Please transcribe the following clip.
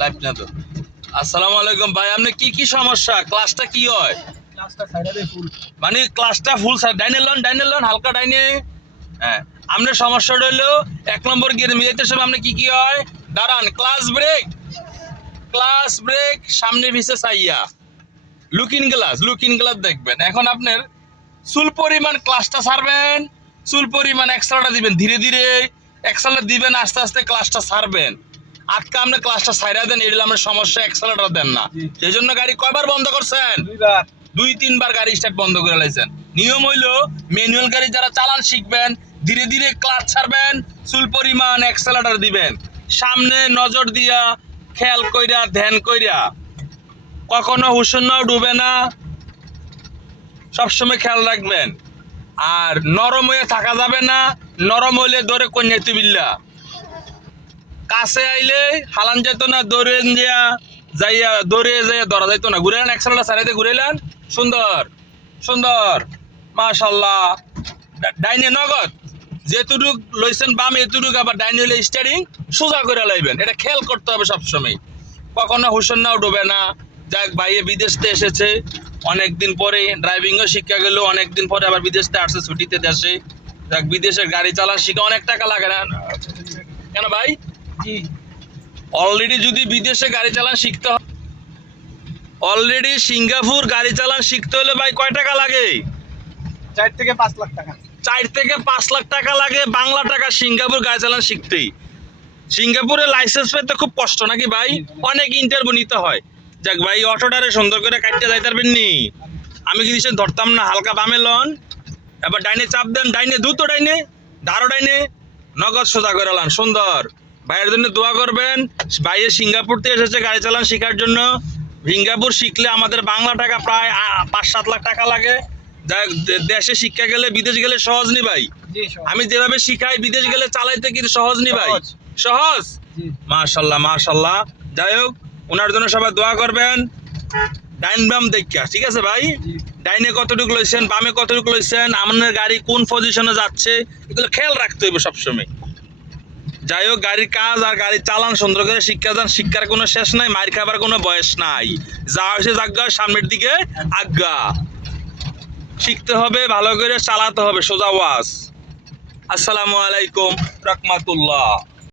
Life না তো। আসসালামু আলাইকুম ভাই আপনি কি কি সমস্যা? ক্লাসটা কি হয়? মানে ক্লাসটা ফুল স্যার ডাইনে লন ডাইনে লন হালকা ডাইনে। হ্যাঁ আপনার সমস্যাটা হলো এক নম্বর গিয়ে মিলাইতে সময় আপনি কি কি হয়? দাঁড়ান ক্লাস ব্রেক ক্লাস ব্রেক সামনে পিছে চাইয়া লুকিং গ্লাস লুকিং গ্লাস দেখবেন। এখন আপনার চুল পরিমাণ ক্লাসটা ছাড়বেন চুল পরিমাণ এক্সট্রাটা দিবেন ধীরে ধীরে। এক্সেলার দিবেন আস্তে আস্তে ক্লাসটা ছাড়বেন। আজকে আপনি ক্লাসটা ছাইরা দেন এটা আপনার সমস্যা এক্সেলারটা দেন না। সেই জন্য গাড়ি কয়বার বন্ধ করছেন? দুই তিনবার গাড়ি স্টার্ট বন্ধ করে লাইছেন। নিয়ম হইল ম্যানুয়াল গাড়ি যারা চালান শিখবেন ধীরে ধীরে ক্লাচ ছাড়বেন চুল পরিমাণ অ্যাক্সেলেটার দিবেন। সামনে নজর দিয়া খেয়াল কইরা ধ্যান কইরা। কখনো হুসন্নাও ডুবে না। সবসময় খেয়াল রাখবেন। আর নরম হয়ে থাকা যাবে না নরম হইলে দৌড়ে কন্যাতি বিল্লা কাছে আইলে হালান যেত না, দৌড়ে দিয়া যাইয়া, দৌড়ে যাইয়া ধরা যাইতো না। ঘুরে একসাথে সারাইতে ঘুরেলেন সুন্দর সুন্দর। মাশাল্লাহ। ডাইনে নগদ। যেতুটুক লইছেন বাম এতুটুক আবার ডাইনে হলে স্টারিং সোজা করে লাইবেন। এটা খেয়াল করতে হবে সবসময়। কখনো হুসন্নাও ডুবে না। যাক, ভাইয়ে বিদেশ থেকে এসেছে। অনেক দিন পরে ড্রাইভিংও শিক্ষা গেল অনেক দিন পরে আবার বিদেশ থেকে আসছে ছুটিতে দেশে। যাক, বিদেশের গাড়ি চালান শিখে অনেক টাকা লাগে না। কেন ভাই? জি। অলরেডি যদি বিদেশে গাড়ি চালান শিখতে হয় অলরেডি সিঙ্গাপুর গাড়ি চালান শিখতে হলে ভাই কয় টাকা লাগে? চার থেকে পাঁচ লাখ টাকা। চার থেকে পাঁচ লাখ টাকা লাগে বাংলা টাকা সিঙ্গাপুর গাড়ি চালান শিখতেই। সিঙ্গাপুরে লাইসেন্স পেতে খুব কষ্ট নাকি ভাই? অনেক ইন্টারভিউ নিতে হয়। যাক ভাই অটোটারে সুন্দর করে কাটতে যাইতে পারবেন নি? আমি কি দিচ্ছেন ধরতাম না হালকা বামে লন। এবার ডাইনে চাপ দেন ডাইনে দ্রুত ডাইনে ধারো ডাইনে নগদ সোজা করে লান সুন্দর। ভাইয়ের জন্য দোয়া করবেন। ভাইয়ে সিঙ্গাপুর থেকে এসেছে গাড়ি চালান শেখার জন্য। সিঙ্গাপুর শিখলে আমাদের বাংলা টাকা প্রায় পাঁচ সাত লাখ টাকা লাগে। দেশে শিক্ষা গেলে বিদেশ গেলে সহজ নি ভাই? আমি যেভাবে শিখাই বিদেশ গেলে চালাইতে কিন্তু সহজ নি ভাই? সহজ। মাশাল্লাহ মাশাল্লাহ। যাই হোক ওনার জন্য সবাই দোয়া করবেন। ডাইন বাম দেখা ঠিক আছে ভাই? ডাইনে কতটুকু লইছেন বামে কতটুকু লইছেন আপনার গাড়ি কোন পজিশনে যাচ্ছে এগুলো খেয়াল রাখতে হবে সবসময়। যাই হোক, গাড়ির কাজ আর গাড়ি চালান সুন্দর করে শিক্ষা দান, শিক্ষার কোনো শেষ নাই মার খাবার কোনো বয়স নাই। যা হয়েছে যাজ্ঞা সামনের দিকে আজ্ঞা। শিখতে হবে, ভালো করে চালাতে হবে, সোজা ওয়াজ। আসসালামু আলাইকুম, রহমাতুল্লাহ।